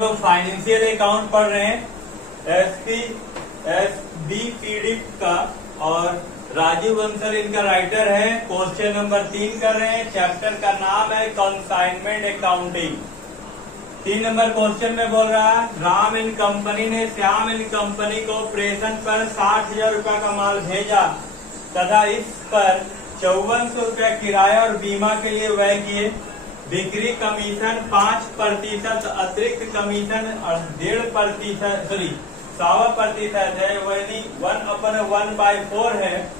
लोग financial account पढ़ रहे हैं एसबीपीडी का, और राजीव बंसल इनका राइटर है। क्वेश्चन नंबर 3 कर रहे हैं। चैप्टर का नाम है कंसाइनमेंट अकाउंटिंग। 3 नंबर क्वेश्चन में बोल रहा है, राम एंड कंपनी ने श्याम एंड कंपनी को प्रेषण पर 60,000 रुपया का माल भेजा तथा इस पर 5400 रुपया किराया और बीमा के लिए व्यय किए। बिक्री कमीशन 5% अतिरिक्त कमीशन 1.5% 100% है, वही 1/1/4 है।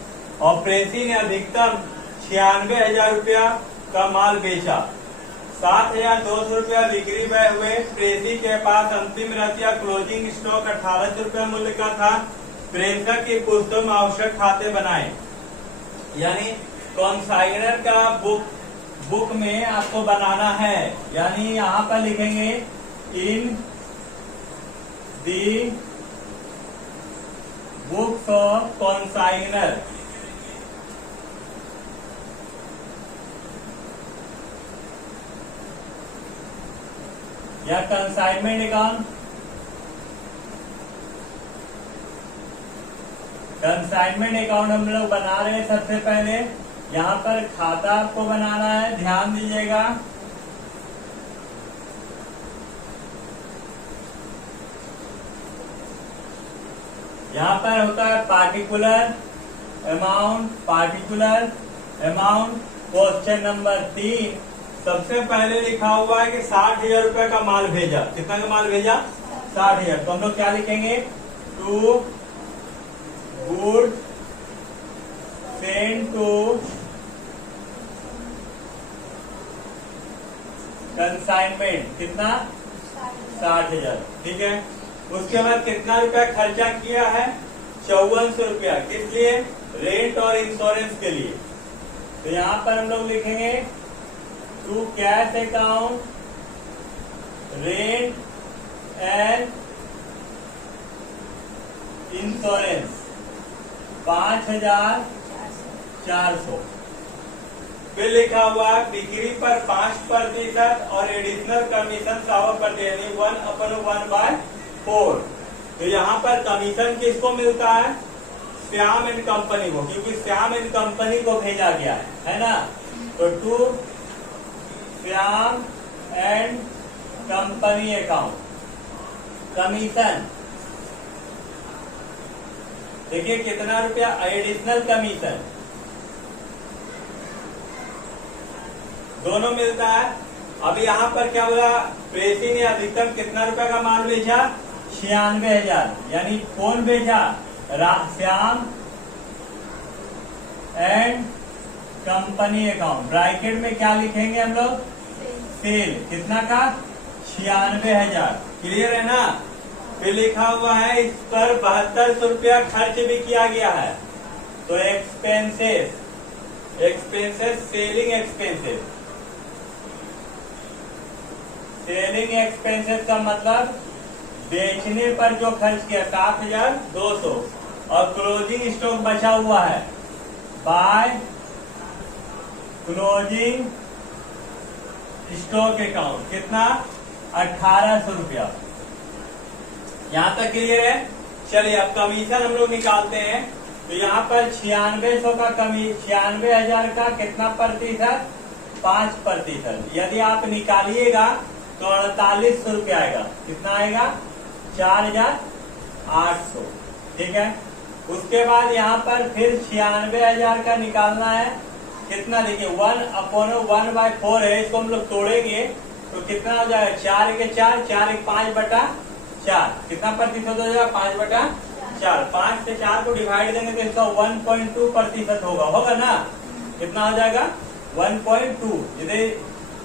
और प्रेसी ने अधिकतम 96,000 रुपया का माल बेचा। 7,200 रुपया बिक्री व्यय हुए। प्रेसी के पास अंतिम रतिया क्लोजिंग स्टॉक 1800 रुपया मूल्य का था। प्रेषक की पुस्तकों में आवश्यक खाते बनाए। यानी कंसाइनर का बुक में आपको बनाना है। यानी यहाँ पर लिखेंगे इन दी बुक्स ऑफ कंसाइनर। या कंसाइनमेंट अकाउंट, कंसाइनमेंट अकाउंट हम लोग बना रहे हैं। सबसे पहले यहाँ पर खाता आपको बनाना है, ध्यान दीजिएगा। यहाँ पर होता है पार्टिकुलर अमाउंट। क्वेश्चन नंबर 3 सबसे पहले लिखा हुआ है कि 60,000 रुपए का माल भेजा। कितना का माल भेजा? 60,000। तो हम लोग क्या लिखेंगे? To good send to consignment. कितना? 60,000। ठीक है। उसके बाद कितना रुपया खर्चा किया है? 5400 रुपया। किस लिए? रेंट और इंश्योरेंस के लिए। तो यहाँ पर हम लोग लिखेंगे to cash account rent and insurance 5,400। फिर लिखा हुआ बिक्री पर 5% और एडिशनल कमीशन 100%, यानी 1/1/4। तो यहाँ पर कमीशन किसको मिलता है? श्याम एंड कंपनी को, क्योंकि श्याम एंड कंपनी को भेजा गया है ना। तो to Shyam and company account commission. देखिए कितना रुपया एडिशनल कमीशन दोनों मिलता है। अब यहाँ पर क्या बोला? प्रेसी ने अधिकतम कितना रुपया का माल बेचा? 96,000। यानी कौन बेचा? Shyam and company account. Bracket में क्या लिखेंगे हम लोग? सेल। कितना का? 96,000। क्लियर है ना। फिर लिखा हुआ है इस पर 7200 रुपया खर्च भी किया गया है। तो एक्सपेंसेस सेलिंग एक्सपेंसेस का मतलब बेचने पर जो खर्च किया 7,200। और क्लोजिंग स्टॉक बचा हुआ है बाय क्लोजिंग स्टॉक अकाउंट। कितना? 1800 रुपया। यहाँ तक क्लियर है। चलिए अब कमीशन हम लोग निकालते हैं। तो यहाँ पर 9600 का 96,000 का कितना प्रतिशत? 5%। यदि आप निकालिएगा तो 4800 रुपया आएगा। कितना आएगा? 4,800। ठीक है। उसके बाद यहाँ पर फिर 96,000 का निकालना है। कितना? देखिए 1/1/4 है। इसको हम लोग तोड़ेंगे तो कितना हो जाएगा? 4 के 4, 4 एक 5/4। कितना प्रतिशत हो जाएगा? 5/4। 5 से 4 को डिवाइड देंगे तो इसका 1.2% होगा ना। कितना हो जाएगा? 1.2। यदि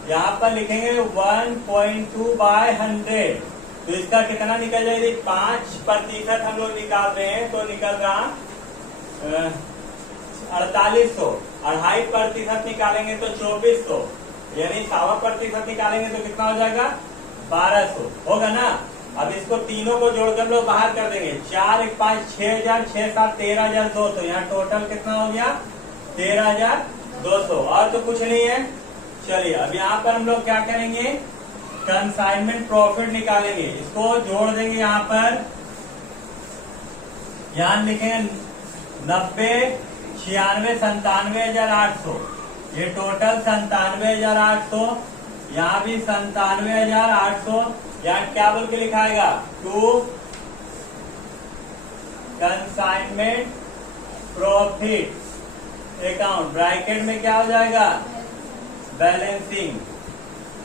यहाँ पर लिखेंगे 1.2/100 तो इसका कितना निकल जाएगी? 5% हम लोग निकाल रहे हैं तो निकल रहा 4800। 2.5% निकालेंगे तो 2400। यानी 100% निकालेंगे तो कितना हो जाएगा? 1200 होगा ना। अब इसको तीनों को जोड़कर हम लोग बाहर कर देंगे। 4 एक 5 6,000 6 7 13,200। यहाँ टोटल कितना हो गया? 13,200। और तो कुछ नहीं है। चलिए अब यहाँ पर हम लोग क्या करेंगे? कंसाइनमेंट प्रॉफिट निकालेंगे, इसको जोड़ देंगे यहाँ पर, यहाँ लिखेंगे 90, 96, 97,800, ये टोटल 97,800, यहाँ भी 97,800, यहाँ क्या बोल के लिखाएगा, to consignment profit account, bracket में क्या हो जाएगा, बैलेंसिंग।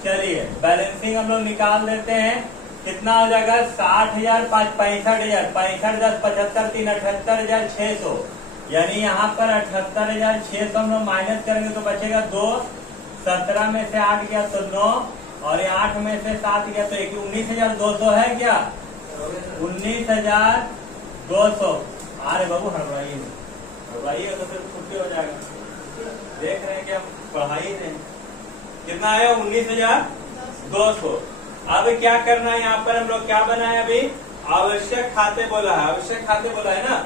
चलिए बैलेंसिंग हम लोग निकाल देते हैं, कितना हो जाएगा, 60,000, 65,000, 65, 10, 75, 3, 78,600, यानी यहाँ पर 78,600 हम लोग माइनस करेंगे तो बचेगा 2, 17 में से 8 गया तो 9, और ये 8 में से 7 गया तो 19,200 है क्या, 19,200। अरे बाबू हड़बड़ाइए तो फिर छुट्टी हो जाएगा, देख रहे हैं कि हम पढ़ाई रहे, कितना आया, 19,200। अब क्या करना है, यहाँ पर हम लोग क्या बनाए, अभी आवश्यक खाते बोला है, आवश्यक खाते बोला है ना,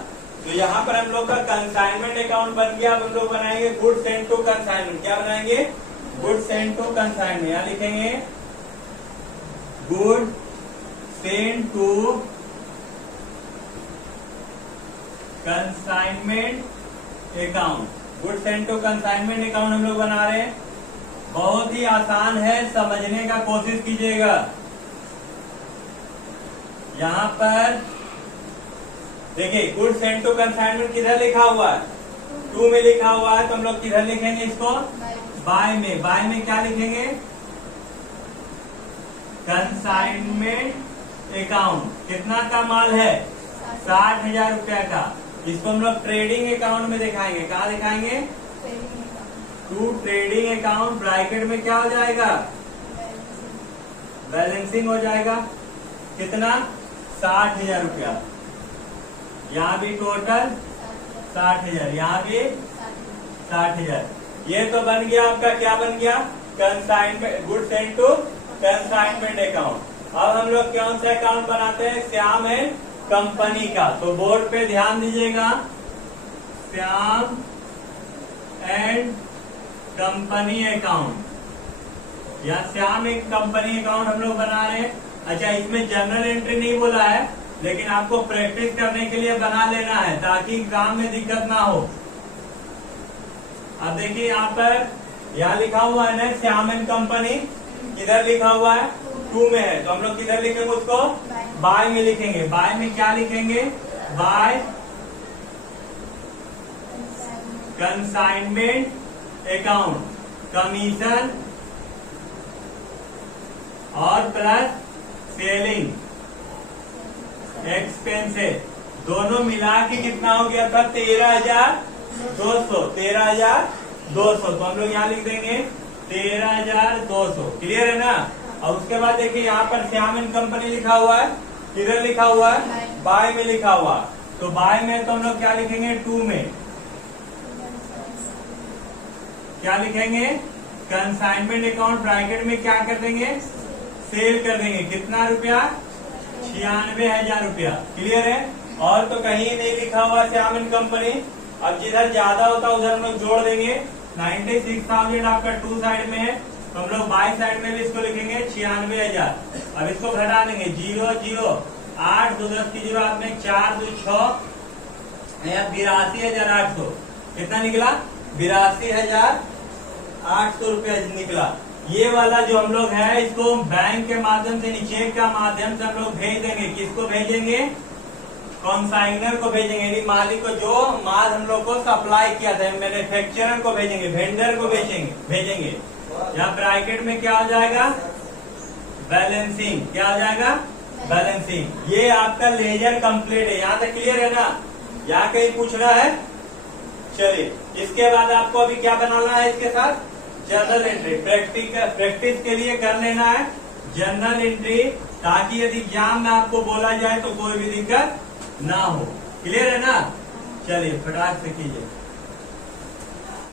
तो यहाँ पर हम लोग का कंसाइनमेंट अकाउंट बन गया। अब हम लोग बनाएंगे गुड्स सेंट टू कंसाइनमेंट, क्या बनाएंगे, गुड्स सेंट टू कंसाइनमेंट, यहाँ लिखेंगे good sent to consignment account, good sent to consignment account हम लोग बना रहे हैं। बहुत ही आसान है, समझने का कोशिश कीजिएगा। यहाँ पर देखिए गुड सेंट टू कंसाइनमेंट किधर लिखा हुआ है, 2 में लिखा हुआ है, तो हम लोग किधर लिखेंगे इसको, बाय में। बाय में क्या लिखेंगे, कंसाइनमेंट अकाउंट, कितना का माल है, 60,000 रुपया का, इसको हम लोग ट्रेडिंग अकाउंट में दिखाएंगे, कहाँ दिखाएंगे, टू ट्रेडिंग अकाउंट, ब्रैकेट में क्या हो जाएगा, बैलेंसिंग हो जाएगा, कितना, 60,000 रुपया, यहाँ भी टोटल 60,000, यहाँ भी 60,000। ये तो बन गया आपका, क्या बन गया, consignment, good sent to consignment account. अब हम लोग कौन सा अकाउंट बनाते हैं, श्याम एंड कंपनी का, तो बोर्ड पे ध्यान दीजिएगा, श्याम एंड कंपनी अकाउंट, या श्याम एक कंपनी अकाउंट हम लोग बना रहे हैं। अच्छा, इसमें जनरल एंट्री नहीं बोला है, लेकिन आपको प्रैक्टिस करने के लिए बना लेना है ताकि एग्जाम में दिक्कत ना हो। अब देखिए यहाँ पर, यहाँ लिखा हुआ है ना श्याम एंड कंपनी, किधर लिखा हुआ है, 2 में है, तो हम लोग किधर लिखेंगे उसको, बाय में लिखेंगे। बाय में क्या लिखेंगे, बाय कंसाइनमेंट अकाउंट, कमीशन और प्लस सेलिंग एक्सपेंसेस, दोनों मिला के कितना हो गया था, 13,200, 13,200, तो हम लोग यहाँ लिख देंगे 13,200, क्लियर है ना। और उसके बाद देखिए यहाँ पर श्याम एंड कंपनी लिखा हुआ है, किधर लिखा हुआ है, बाय में लिखा हुआ, तो बाय में तो हम लोग क्या लिखेंगे, 2 में क्या लिखेंगे, कंसाइनमेंट अकाउंट, ब्रैकेट में क्या कर देंगे, सेल कर देंगे, कितना रुपया, 96,000 रुपया, क्लियर है। और तो कहीं नहीं लिखा हुआ श्याम एंड कंपनी, अब जिधर ज्यादा होता है उधर हम लोग जोड़ देंगे। 96,000 आपका 2 साइड में है, तो हम लोग बाई साइड में भी इसको लिखेंगे 96,000। अब इसको घटा देंगे, 0 0 8 2 10 की 0 हाथ में 4 2 6, 82,800, कितना निकला, 82,800 रुपया निकला। ये वाला जो हम लोग है इसको बैंक के माध्यम से, चेक का माध्यम से हम लोग भेज देंगे, किसको भेजेंगे, कंसाइनर को भेजेंगे, यानी मालिक को, जो माल हम लोग को सप्लाई किया था, मैन्युफैक्चरर को भेजेंगे, वेंडर को भेजेंगे। यहाँ ब्रैकेट में क्या हो जाएगा, बैलेंसिंग, क्या हो जाएगा, बैलेंसिंग। ये आपका लेजर कंप्लीट है, यहाँ तक क्लियर है ना, यहाँ कहीं पूछना है। चलिए इसके बाद आपको अभी क्या बनाना है, इसके साथ जर्नल एंट्री, प्रैक्टिस के लिए कर लेना है जर्नल एंट्री, ताकि यदि एग्जाम में आपको बोला जाए तो कोई भी दिक्कत ना हो, क्लियर है ना। चलिए फटाक से कीजिए।